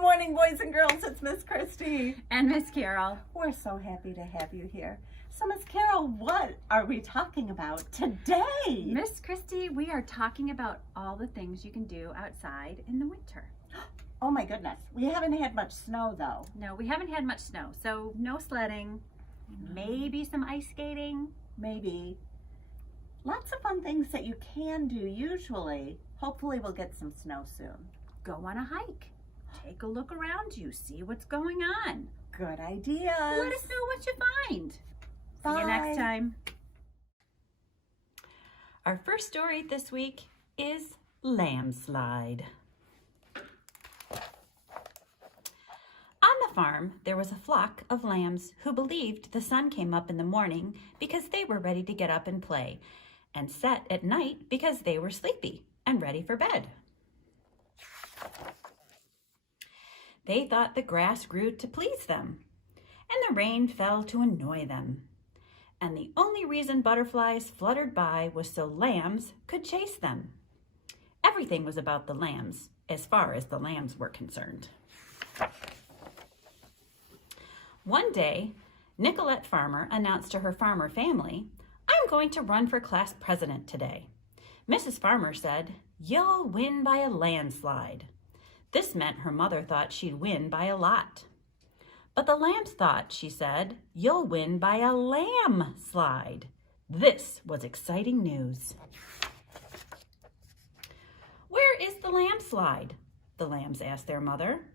morning, boys and girls. It's Miss Christie and Miss Carol. We're so happy to have you here. So, Miss Carol, what are we talking about today? Miss Christie, we are talking about all the things you can do outside in the winter. Oh my goodness. We haven't had much snow though. No, we haven't had much snow, so no sledding, maybe some ice skating. Maybe. Lots of fun things that you can do usually. Hopefully we'll get some snow soon. Go on a hike. Take a look around you. See what's going on. Good idea. Let us know what you find. Bye. See you next time. Our first story this week is Lambslide. On the farm, there was a flock of lambs who believed the sun came up in the morning because they were ready to get up and play, and set at night because they were sleepy and ready for bed. They thought the grass grew to please them, and the rain fell to annoy them. And the only reason butterflies fluttered by was so lambs could chase them. Everything was about the lambs, as far as the lambs were concerned. One day, Nicolette Farmer announced to her farmer family, "I'm going to run for class president today." Mrs. Farmer said, "You'll win by a landslide." This meant her mother thought she'd win by a lot. But the lambs thought, she said, "You'll win by a lamb slide." This was exciting news. "Where is the lamb slide?" the lambs asked their mother.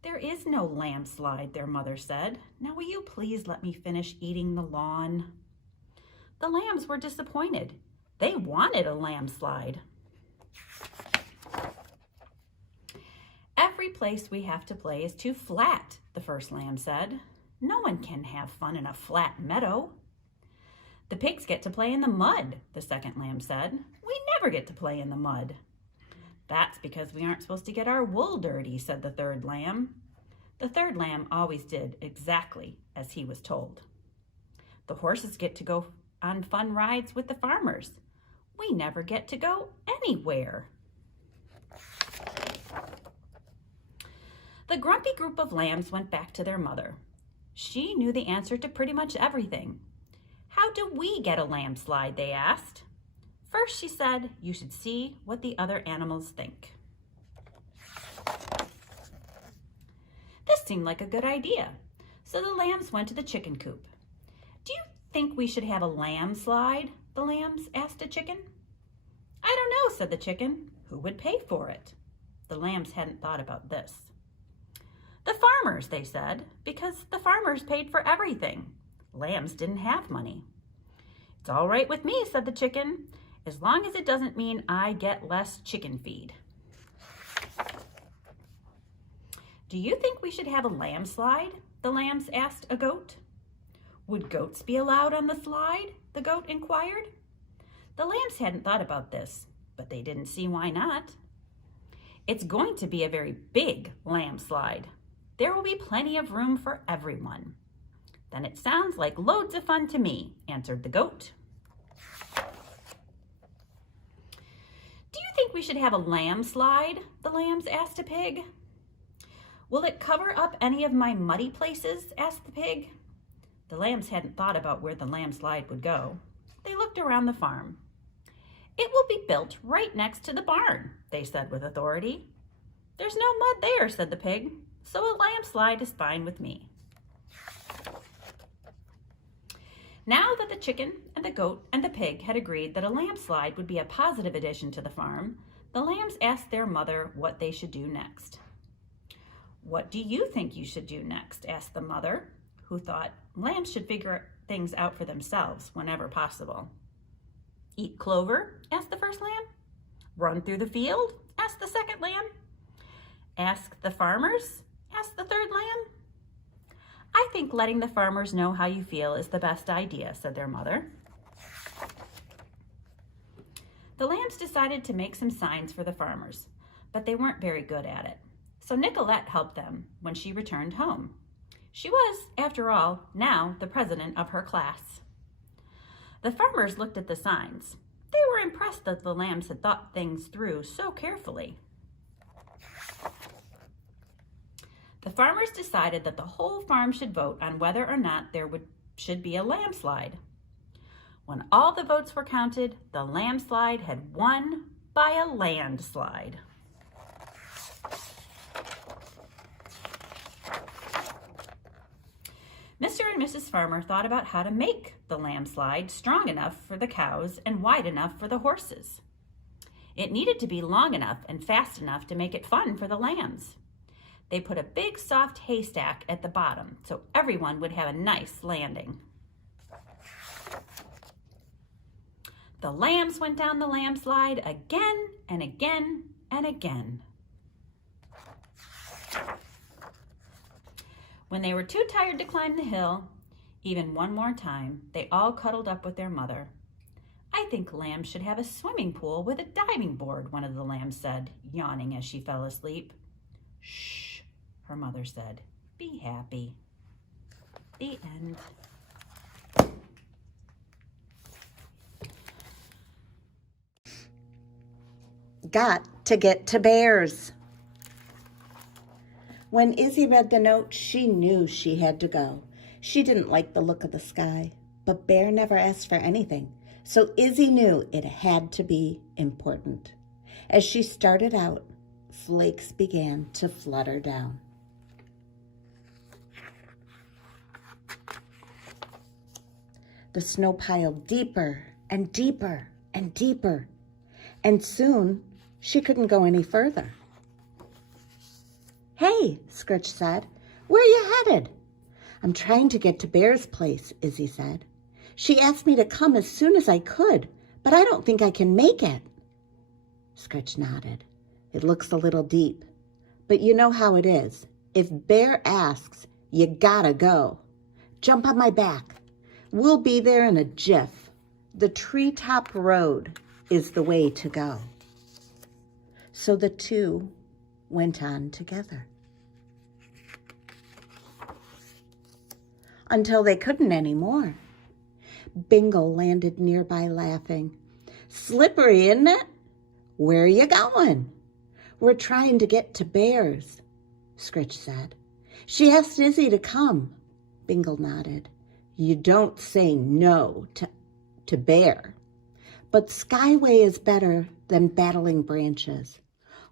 "There is no lamb slide," their mother said. "Now will you please let me finish eating the lawn?" The lambs were disappointed. They wanted a lamb slide. "Every place we have to play is too flat," the first lamb said. "No one can have fun in a flat meadow." "The pigs get to play in the mud," the second lamb said. "We never get to play in the mud." "That's because we aren't supposed to get our wool dirty," said the third lamb. The third lamb always did exactly as he was told. "The horses get to go on fun rides with the farmers. We never get to go anywhere." The grumpy group of lambs went back to their mother. She knew the answer to pretty much everything. "How do we get a lamb slide?" they asked. First, she said, "You should see what the other animals think." This seemed like a good idea, so the lambs went to the chicken coop. "Do you think we should have a lamb slide?" the lambs asked a chicken. "I don't know," said the chicken. "Who would pay for it?" The lambs hadn't thought about this. "The farmers," they said, because the farmers paid for everything. Lambs didn't have money. "It's all right with me," said the chicken, "as long as it doesn't mean I get less chicken feed." "Do you think we should have a lamb slide?" the lambs asked a goat. "Would goats be allowed on the slide?" the goat inquired. The lambs hadn't thought about this, but they didn't see why not. "It's going to be a very big lamb slide. There will be plenty of room for everyone." "Then it sounds like loads of fun to me," answered the goat. "Do you think we should have a lamb slide?" the lambs asked a pig. "Will it cover up any of my muddy places?" asked the pig. The lambs hadn't thought about where the lamb slide would go. They looked around the farm. "It will be built right next to the barn," they said with authority. "There's no mud there," said the pig, "so a lamb slide is fine with me." Now that the chicken and the goat and the pig had agreed that a lamb slide would be a positive addition to the farm, the lambs asked their mother what they should do next. "What do you think you should do next?" asked the mother, who thought lambs should figure things out for themselves whenever possible. "Eat clover?" asked the first lamb. "Run through the field?" asked the second lamb. "Ask the farmers?" asked the third lamb. "I think letting the farmers know how you feel is the best idea," said their mother. The lambs decided to make some signs for the farmers, but they weren't very good at it. So Nicolette helped them when she returned home. She was, after all, now the president of her class. The farmers looked at the signs. They were impressed that the lambs had thought things through so carefully. the farmers decided that the whole farm should vote on whether or not there should be a landslide. When all the votes were counted, the landslide had won by a landslide. Mr. and Mrs. Farmer thought about how to make the landslide strong enough for the cows and wide enough for the horses. It needed to be long enough and fast enough to make it fun for the lambs. They put a big soft haystack at the bottom so everyone would have a nice landing. The lambs went down the landslide again and again and again. When they were too tired to climb the hill, even one more time, they all cuddled up with their mother. "I think lambs should have a swimming pool with a diving board," one of the lambs said, yawning as she fell asleep. "Shh," her mother said. "Be happy." The end. Got to get to Bears. When Izzy read the note, she knew she had to go. She didn't like the look of the sky, but Bear never asked for anything, so Izzy knew it had to be important. As she started out, flakes began to flutter down. The snow piled deeper and deeper and deeper, and soon she couldn't go any further. "Hey," Scritch said, "where are you headed?" "I'm trying to get to Bear's place," Izzy said. "She asked me to come as soon as I could, but I don't think I can make it." Scritch nodded. "It looks a little deep, but you know how it is. If Bear asks, you gotta go. Jump on my back. We'll be there in a jiff. The treetop road is the way to go." So the two went on together until they couldn't anymore. Bingle landed nearby laughing. "Slippery, isn't it? Where are you going?" "We're trying to get to Bear's," Scritch said. "She asked Izzy to come." Bingle nodded. "You don't say no to Bear. But Skyway is better than battling branches.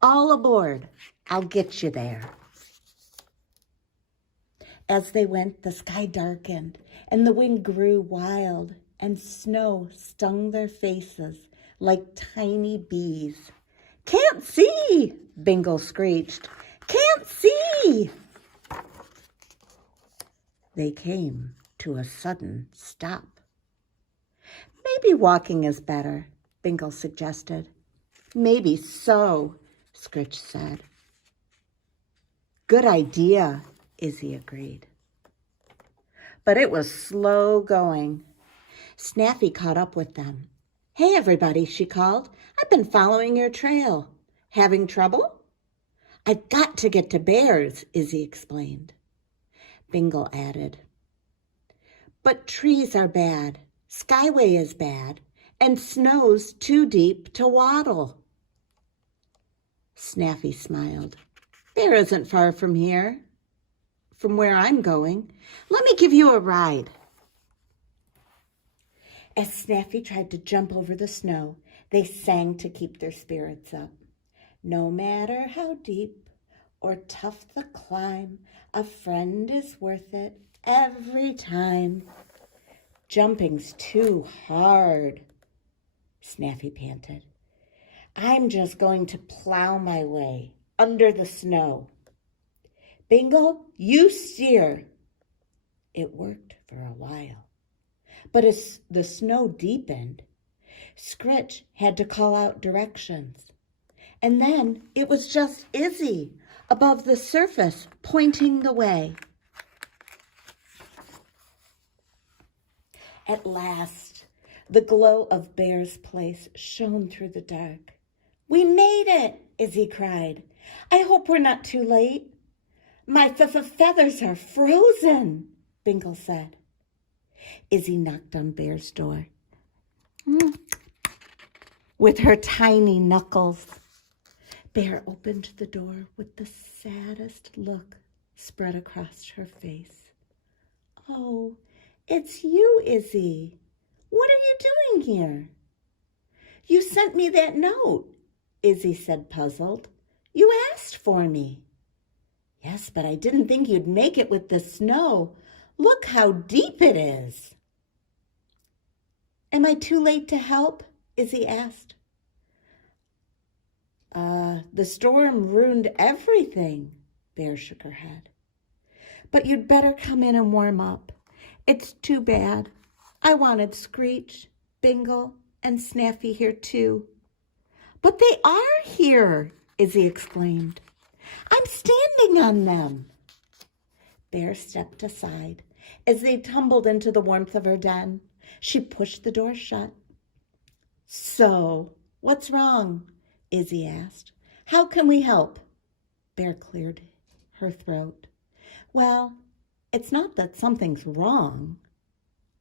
All aboard. I'll get you there." As they went, the sky darkened, and the wind grew wild, and snow stung their faces like tiny bees. "Can't see!" Bingle screeched. "Can't see!" They came to a sudden stop. "Maybe walking is better," Bingle suggested. "Maybe so," Scritch said. "Good idea," Izzy agreed. But it was slow going. Snaffy caught up with them. "Hey, everybody," she called. "I've been following your trail. Having trouble?" "I've got to get to Bear's," Izzy explained. Bingle added, "But trees are bad, Skyway is bad, and snow's too deep to waddle." Snaffy smiled. "Bear isn't far from here, from where I'm going. Let me give you a ride." As Snaffy tried to jump over the snow, they sang to keep their spirits up. "No matter how deep or tough the climb, a friend is worth it every time." "Jumping's too hard," Snaffy panted. "I'm just going to plow my way under the snow." "Bingle, you steer." It worked for a while. But as the snow deepened, Scritch had to call out directions. And then it was just Izzy above the surface pointing the way. At last, the glow of Bear's place shone through the dark. "We made it," Izzy cried. "I hope we're not too late." "My feathers are frozen," Bingle said. Izzy knocked on Bear's door with her tiny knuckles. Bear opened the door with the saddest look spread across her face. "Oh, it's you, Izzy. What are you doing here?" "You sent me that note," Izzy said, puzzled. "You asked for me." "Yes, but I didn't think you'd make it with the snow. Look how deep it is." "Am I too late to help?" Izzy asked. The storm ruined everything," Bear shook her head. "But you'd better come in and warm up. It's too bad. I wanted Screech, Bingle, and Snaffy here too." "But they are here," Izzy exclaimed. "I'm standing on them." Bear stepped aside. As they tumbled into the warmth of her den, she pushed the door shut. "So, what's wrong?" Izzy asked. "How can we help?" Bear cleared her throat. "Well, it's not that something's wrong."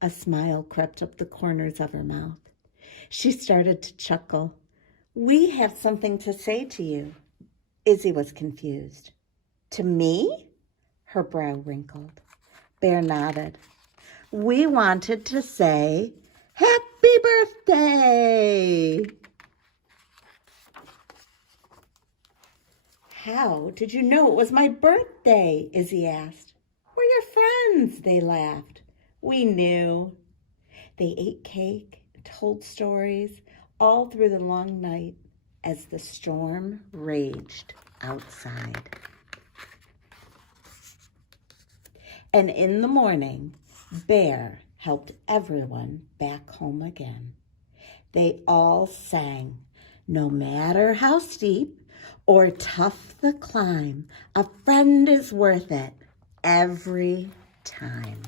A smile crept up the corners of her mouth. She started to chuckle. "We have something to say to you." Izzy was confused. "To me?" Her brow wrinkled. Bear nodded. "We wanted to say happy birthday." "How did you know it was my birthday?" Izzy asked. "We're your friends," they laughed. "We knew." They ate cake, told stories, all through the long night as the storm raged outside. And in the morning, Bear helped everyone back home again. They all sang, "No matter how steep or tough the climb, a friend is worth it every time."